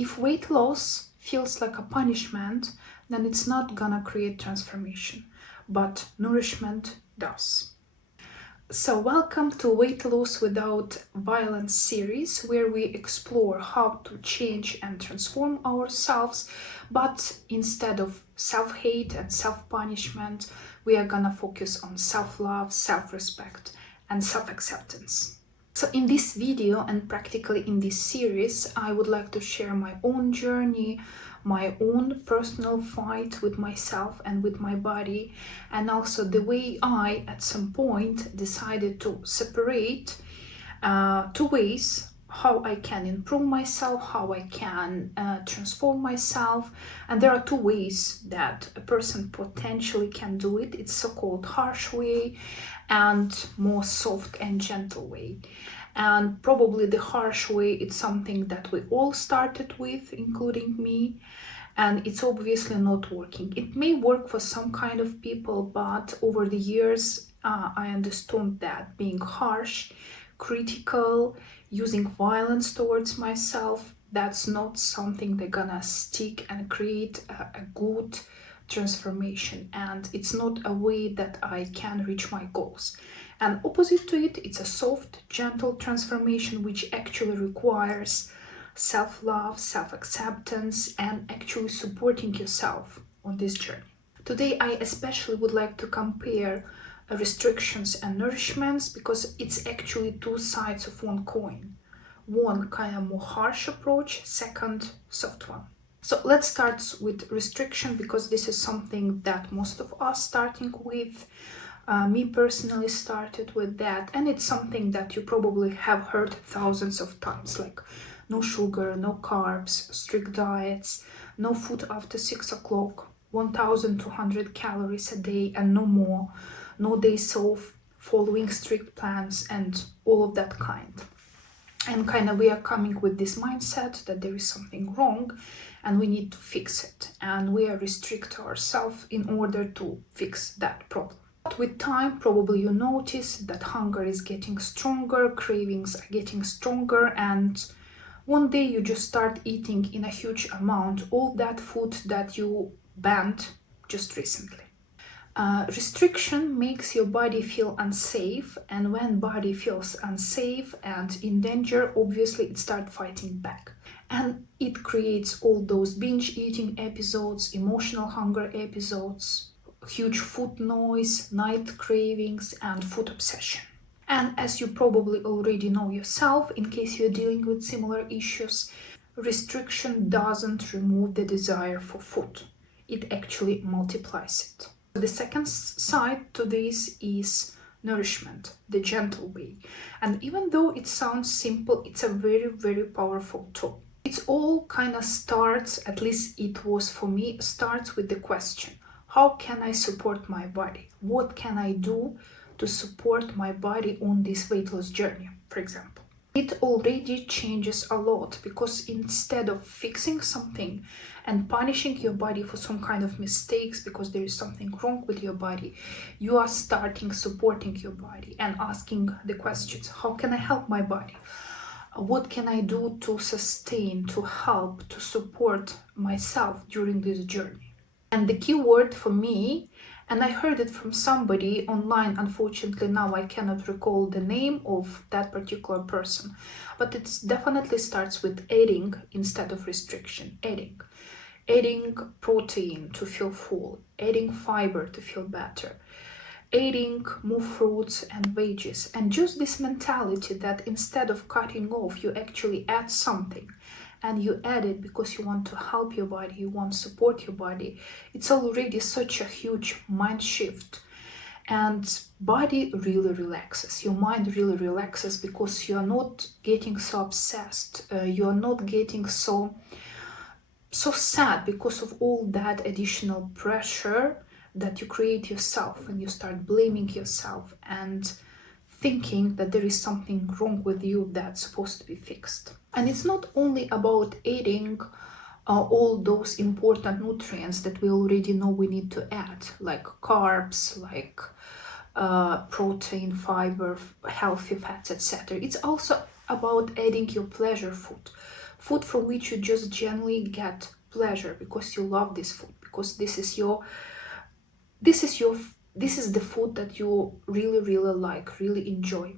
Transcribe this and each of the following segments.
If weight loss feels like a punishment, then it's not gonna create transformation, but nourishment does. So welcome to Weight Loss Without Violence series, where we explore how to change and transform ourselves, but instead of self-hate and self-punishment, we are gonna focus on self-love, self-respect, and self-acceptance. So in this video and practically in this series, I would like to share my own journey, my own personal fight with myself and with my body, and also the way I, at some point, decided to separate two ways how I can improve myself, how I can transform myself. And there are two ways that a person potentially can do it. It's so-called harsh way and more soft and gentle way. And probably the harsh way, it's something that we all started with, including me, and it's obviously not working. It may work for some kind of people, but over the years I understood that being harsh, critical, using violence towards myself, that's not something that's gonna stick and create a good transformation, and it's not a way that I can reach my goals. And opposite to it, it's a soft, gentle transformation which actually requires self-love, self-acceptance, and actually supporting yourself on this journey. Today I especially would like to compare restrictions and nourishments, because it's actually two sides of one coin. One kind of more harsh approach, second soft one. So let's start with restriction, because this is something that most of us starting with. Me personally started with that, and it's something that you probably have heard thousands of times, like no sugar, no carbs, strict diets, no food after 6 o'clock, 1,200 calories a day and no more, no days off, following strict plans, and all of that kind. And kind of we are coming with this mindset that there is something wrong and we need to fix it, and we are restrict ourselves in order to fix that problem. But with time, probably you notice that hunger is getting stronger, cravings are getting stronger, and one day you just start eating in a huge amount all that food that you banned just recently. Restriction makes your body feel unsafe, and when body feels unsafe and in danger, obviously it starts fighting back. And it creates all those binge eating episodes, emotional hunger episodes, huge food noise, night cravings, and food obsession. And as you probably already know yourself, in case you're dealing with similar issues, restriction doesn't remove the desire for food. It actually multiplies it. The second side to this is nourishment, the gentle way. And even though it sounds simple, it's a very, very powerful tool. It all kind of starts, at least it was for me, starts with the question: how can I support my body? What can I do to support my body on this weight loss journey, for example? It already changes a lot, because instead of fixing something and punishing your body for some kind of mistakes because there is something wrong with your body, you are starting supporting your body and asking the questions: how can I help my body? What can I do to sustain, to help, to support myself during this journey? And the key word for me, and I heard it from somebody online, unfortunately now I cannot recall the name of that particular person, but it definitely starts with adding instead of restriction. Adding protein to feel full, adding fiber to feel better, adding more fruits and veggies, and just this mentality that instead of cutting off, you actually add something. And you add it because you want to help your body, you want to support your body. It's already such a huge mind shift. And body really relaxes, your mind really relaxes, because you are not getting so obsessed, you are not getting so sad because of all that additional pressure that you create yourself, and you start blaming yourself and thinking that there is something wrong with you that's supposed to be fixed. And it's not only about adding all those important nutrients that we already know we need to add, like carbs, like protein, fiber, healthy fats, etc. It's also about adding your pleasure food, food from which you just genuinely get pleasure because you love this food, because this is the food that you really like, really enjoy.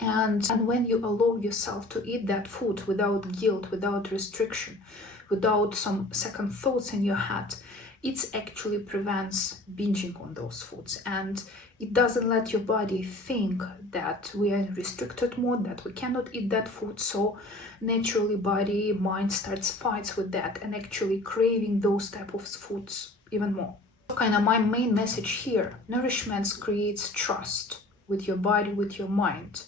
And when you allow yourself to eat that food without guilt, without restriction, without some second thoughts in your head, it actually prevents binging on those foods, and it doesn't let your body think that we are in restricted mode, that we cannot eat that food. So naturally body, mind starts fights with that and actually craving those type of foods even more. So kind of my main message here, nourishment creates trust with your body, with your mind,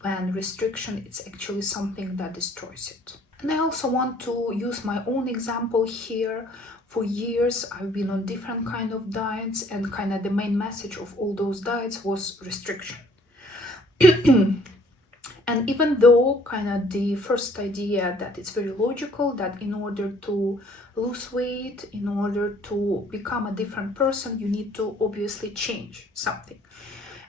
when restriction it's actually something that destroys it. And I also want to use my own example here. For years I've been on different kind of diets, and kind of the main message of all those diets was restriction. And even though kind of the first idea that it's very logical that in order to lose weight, in order to become a different person, you need to obviously change something.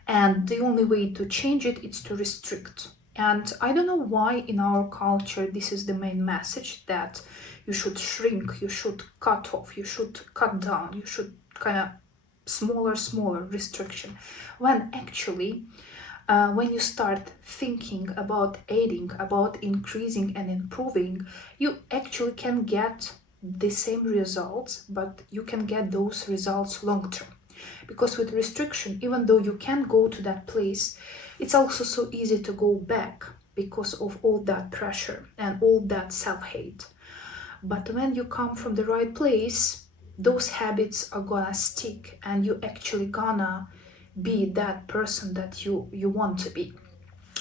And the only way to change it is to restrict. And I don't know why in our culture this is the main message, that you should shrink, you should cut off, you should cut down, you should kind of smaller restriction. When actually, when you start thinking about adding, about increasing and improving, you actually can get the same results, but you can get those results long term. Because with restriction, even though you can go to that place, it's also so easy to go back because of all that pressure and all that self-hate. But when you come from the right place, those habits are gonna stick, and you actually gonna be that person that you want to be.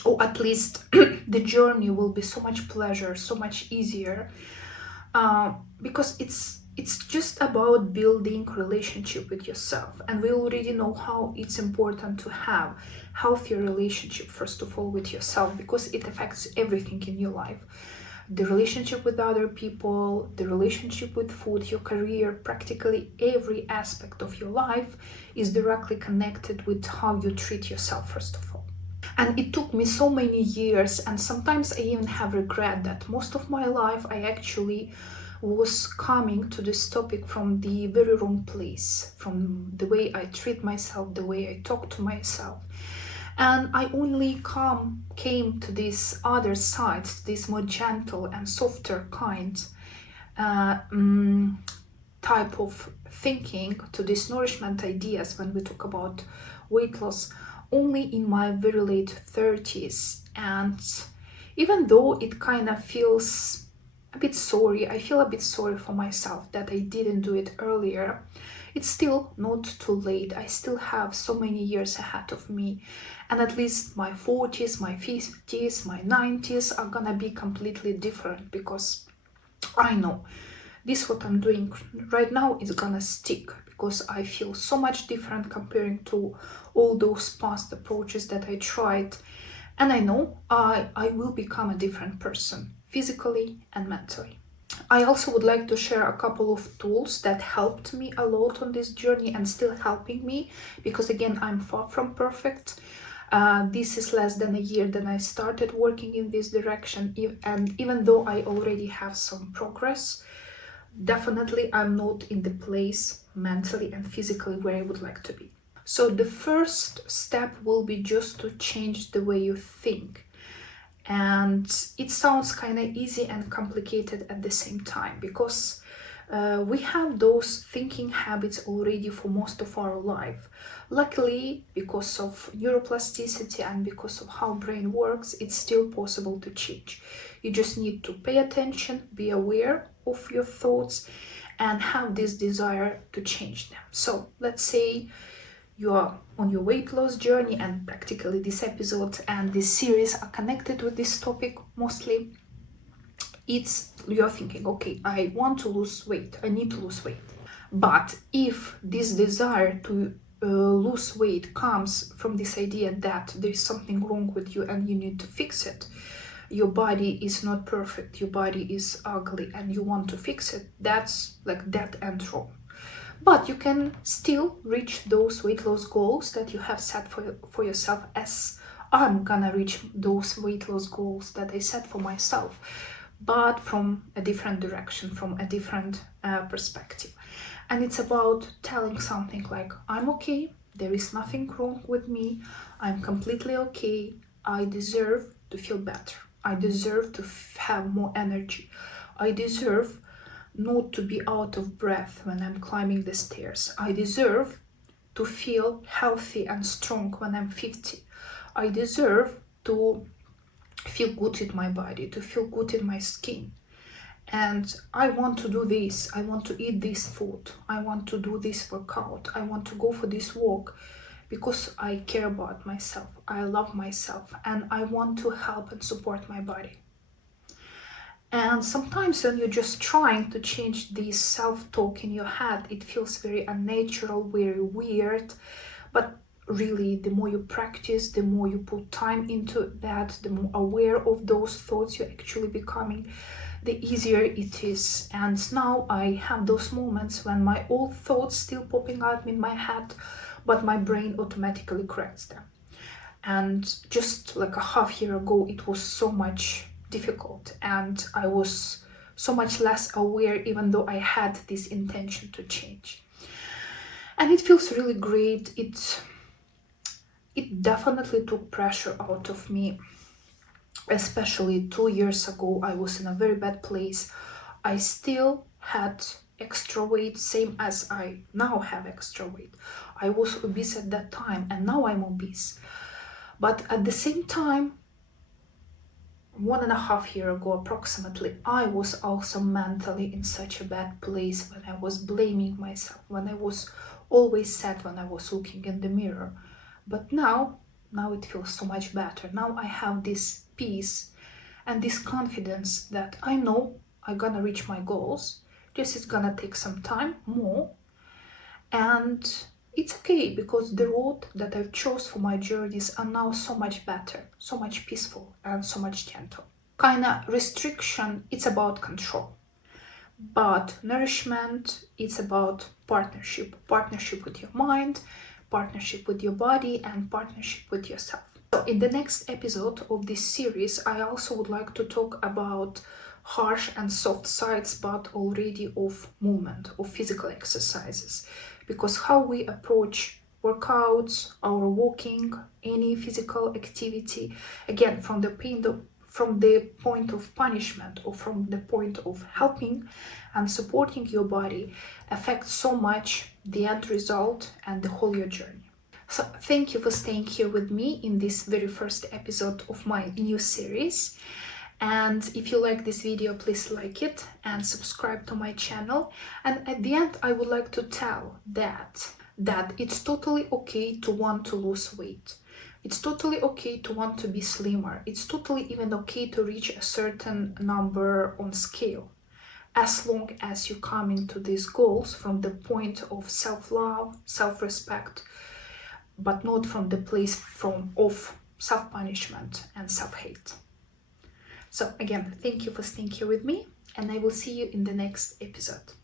Or at least the journey will be so much pleasure, so much easier, because it's just about building relationship with yourself. And we already know how it's important to have healthier relationship, first of all, with yourself, because it affects everything in your life. The relationship with other people, the relationship with food, your career, practically every aspect of your life is directly connected with how you treat yourself, first of all. And it took me so many years, and sometimes I even have regret that most of my life I actually was coming to this topic from the very wrong place, from the way I treat myself, the way I talk to myself. And I only came to this other side, this more gentle and softer kind type of thinking, to these nourishment ideas when we talk about weight loss, only in my very late 30s. And even though it kind of feels a bit sorry, I feel a bit sorry for myself that I didn't do it earlier, it's still not too late. I still have so many years ahead of me, and at least my 40s, my 50s, my 90s are gonna be completely different, because I know this what I'm doing right now is gonna stick, because I feel so much different comparing to all those past approaches that I tried. And I know I will become a different person, physically and mentally. I also would like to share a couple of tools that helped me a lot on this journey and still helping me, because again, I'm far from perfect. This is less than a year that I started working in this direction, and even though I already have some progress, definitely I'm not in the place mentally and physically where I would like to be. So the first step will be just to change the way you think. And it sounds kind of easy and complicated at the same time, because we have those thinking habits already for most of our life. Luckily, because of neuroplasticity and because of how brain works, it's still possible to change. You just need to pay attention, be aware of your thoughts, and have this desire to change them. So let's say you are on your weight loss journey, and practically this episode and this series are connected with this topic mostly. You're thinking, okay, I want to lose weight, I need to lose weight. But if this desire to lose weight comes from this idea that there is something wrong with you and you need to fix it, your body is not perfect, your body is ugly, and you want to fix it, that's like dead end wrong. But you can still reach those weight loss goals that you have set for yourself, as I'm gonna reach those weight loss goals that I set for myself. but from a different direction, from a different perspective. And it's about telling something like, I'm okay, there is nothing wrong with me, I'm completely okay, I deserve to feel better, I deserve to have more energy, I deserve not to be out of breath when I'm climbing the stairs, I deserve to feel healthy and strong when I'm 50, I deserve to feel good in my body, to feel good in my skin. And I want to do this, I want to eat this food, I want to do this workout, I want to go for this walk because I care about myself, I love myself, and I want to help and support my body. And sometimes when you're just trying to change this self-talk in your head, it feels very unnatural, very weird. But really, the more you practice, the more you put time into that, the more aware of those thoughts you're actually becoming, the easier it is. And now I have those moments when my old thoughts still popping up in my head, but my brain automatically corrects them. And just like a half year ago, it was so much difficult and I was so much less aware, even though I had this intention to change. And it feels really great. It definitely took pressure out of me. Especially 2 years ago, I was in a very bad place. I still had extra weight, same as I now have extra weight. I was obese at that time and now I'm obese. But at the same time, 1.5 years ago approximately, I was also mentally in such a bad place when I was blaming myself, when I was always sad when I was looking in the mirror. But now it feels so much better. Now I have this peace and this confidence that I know I'm gonna reach my goals. This is gonna take some time more, and it's okay because the road that I've chose for my journeys are now so much better, so much peaceful and so much gentle. Kinda restriction, it's about control. But nourishment, it's about partnership. Partnership with your mind, partnership with your body, and partnership with yourself. So in the next episode of this series, I also would like to talk about harsh and soft sides, but already of movement, of physical exercises. Because how we approach workouts, our walking, any physical activity, again, from the point of punishment or from the point of helping and supporting your body, affects so much the end result and the whole your journey. So thank you for staying here with me in this very first episode of my new series. And if you like this video, please like it and subscribe to my channel. And at the end, I would like to tell that it's totally okay to want to lose weight. It's totally okay to want to be slimmer. It's totally even okay to reach a certain number on scale, as long as you come into these goals from the point of self-love, self-respect, but not from the place of self-punishment and self-hate. So again, thank you for staying here with me, and I will see you in the next episode.